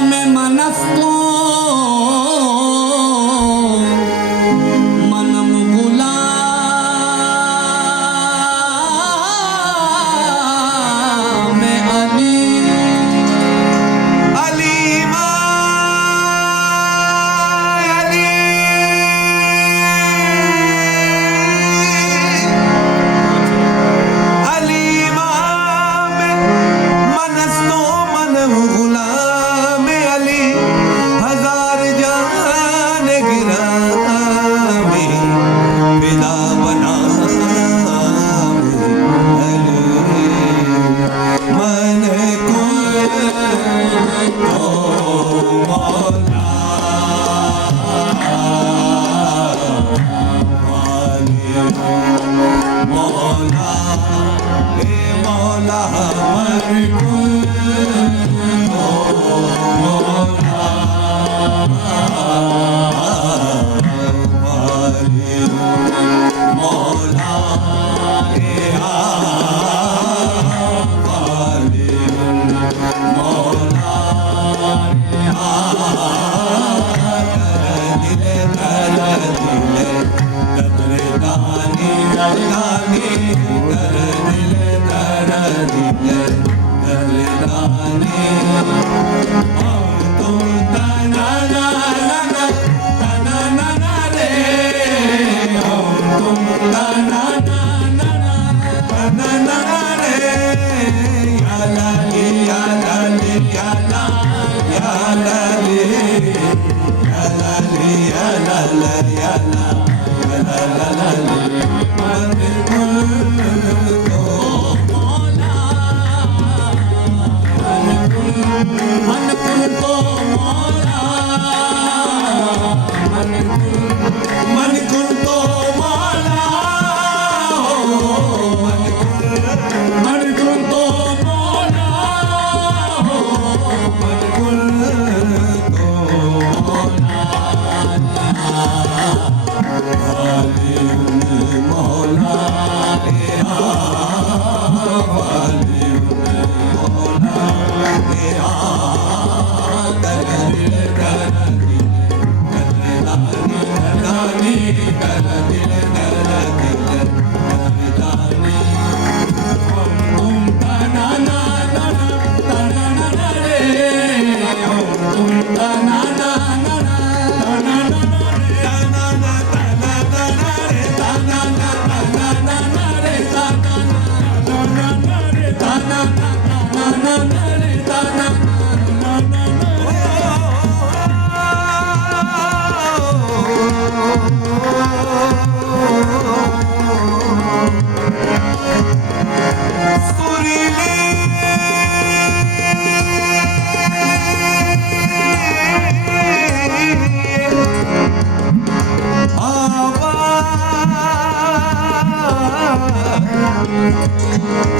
में मनस्तो मनम गुलाम अली अली अली अली में मनस्तो मनम गुलाम अली हजार जान गिरा में बिना बना मन को मौला मौला हे मौला मन को मौला हे मौला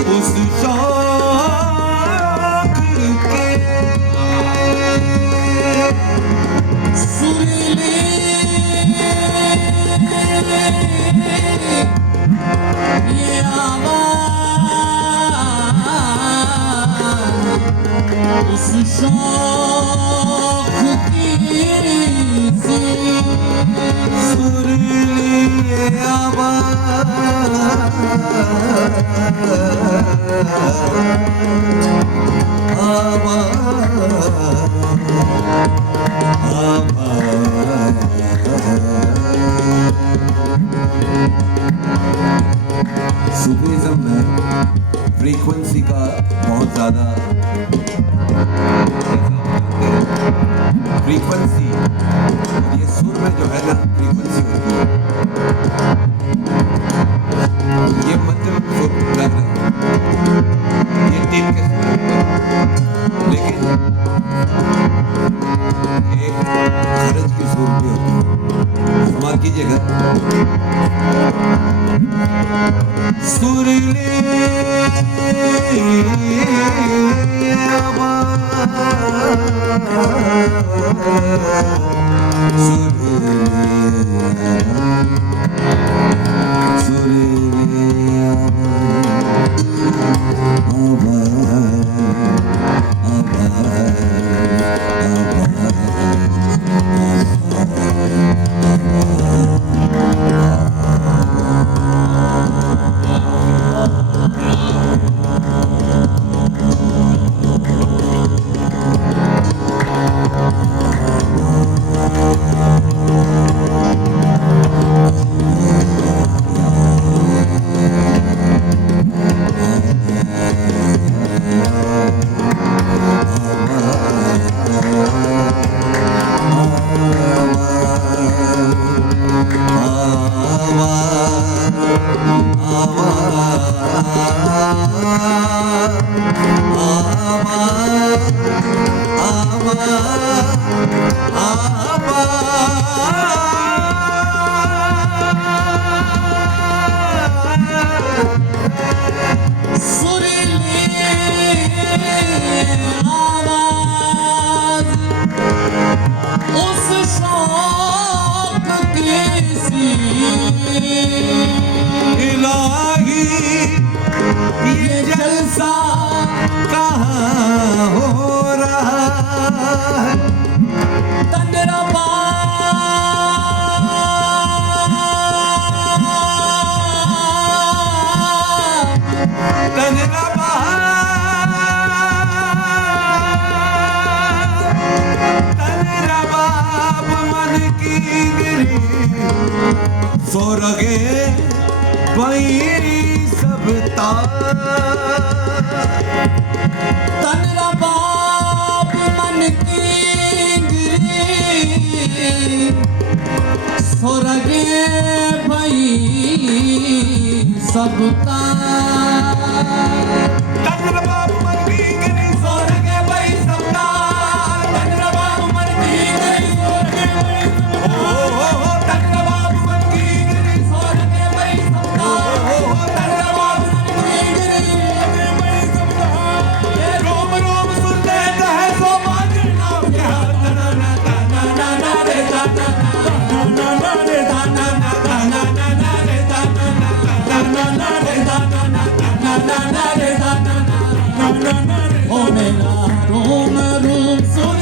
उस शौक के सुरीली ये आवाज़ उस शौक की सुरीली ये सूफीज़्म में फ्रीक्वेंसी का बहुत ज़्यादा फ्रीक्वेंसी ये सुर में जो है ना फ्रीक्वेंसी होती है ये मध्यम सुर लग रहा है ये टीम के सुर लेकिन इलाही ये जलसा कहाँ हो रहा है तंदरा तनरा बाप मन की गिरी सो रगे वही सब तंदरा बाप मन की गिरी सोरगे भई सबका तनरा बाप मन की गिरी सो रगे वही सबका तनरा बाप मन की गिरी सो रगे वही सबका तनरा बाप मन की गिरी सो रगे वही सबका तनरा बाप मन की गिरी सो रगे वही सबका ये रोम रोम सुनते कहे सो मांगे नाम क्या तना ना तना ना ना रे तना ना ना रे तना ना तना ना ना रे तना ना तना ना रे तना ना तना ना ना रे तना ना ओ मेरा रोम रोम सुन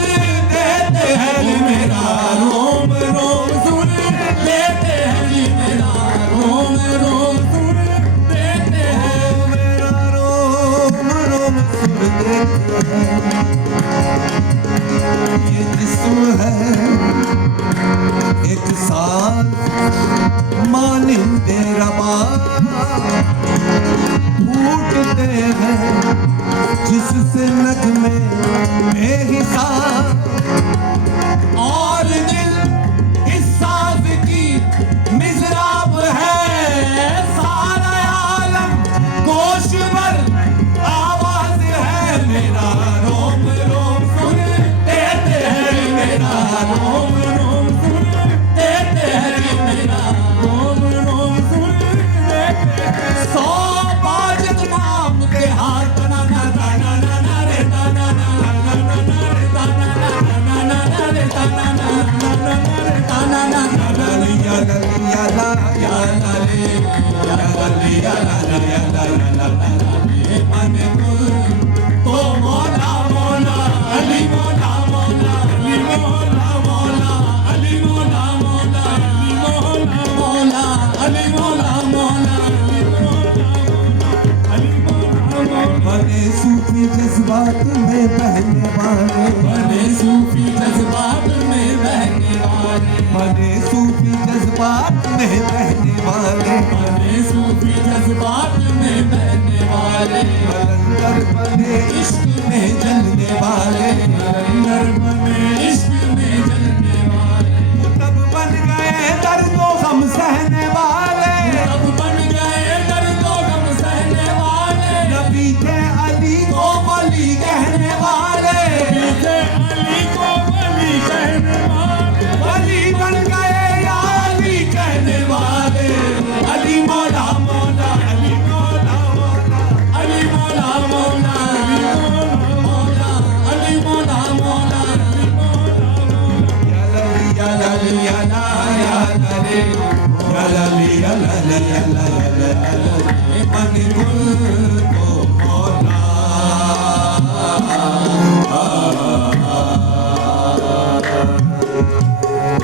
देते हैं मेरा रोम रोम सुन लेते हैं जी मेरा रोम रोम सुन देते हैं मेरा रोम रोम सुन देते हैं ये जिस्म है एक साथ मानिंदे रवा फूटते हैं जिससे नगमे बेहिसाब और दिल इस साज की मिज़राब है सारा आलम गोशवर आवाज है मेरा रोम रोम सुन देते हैं मेरा रोम रोम सुन देते हैं मेरा रोम रोम सुन देते हैं सौ बाजत नाम के हाथ ना ना ना ना ना ना रे ना ना ना ना ना ना रे ना ना ना ना ना रे ना ना ना ना ना रे ना ना ना ना या या ला या ला रे या ला रे या ला ला या ला या ला ये मन तो मौला मौला अली मौला मौला अली मौला मौला अली मौला मौला अली मौला मौला अली मौला मौला बने सूफी जज्बात में बहने वाले बड़े सूफी जज्बात में बहने वाले बने सूफी जज्बात में बहने वाले बड़े सूफी जज्बात में बहने वाले कलंदर बने इश्क में जलने वाले अंदर बने इश्क में जलने वाले तब बन गए दर्दों गम सहने वाले अब बन गए दर्दों गम सहने वाले नबी थे अली को वली कहने वाले पीछे अली को वली कहने वाले वली बन गए या अली कहने वाले अली मौला मौला अली मौला मौला अली मौला मौला अली मौला मौला अली मौला मौला या लली या ला या लली या लली या ला या ला या ला मन गुल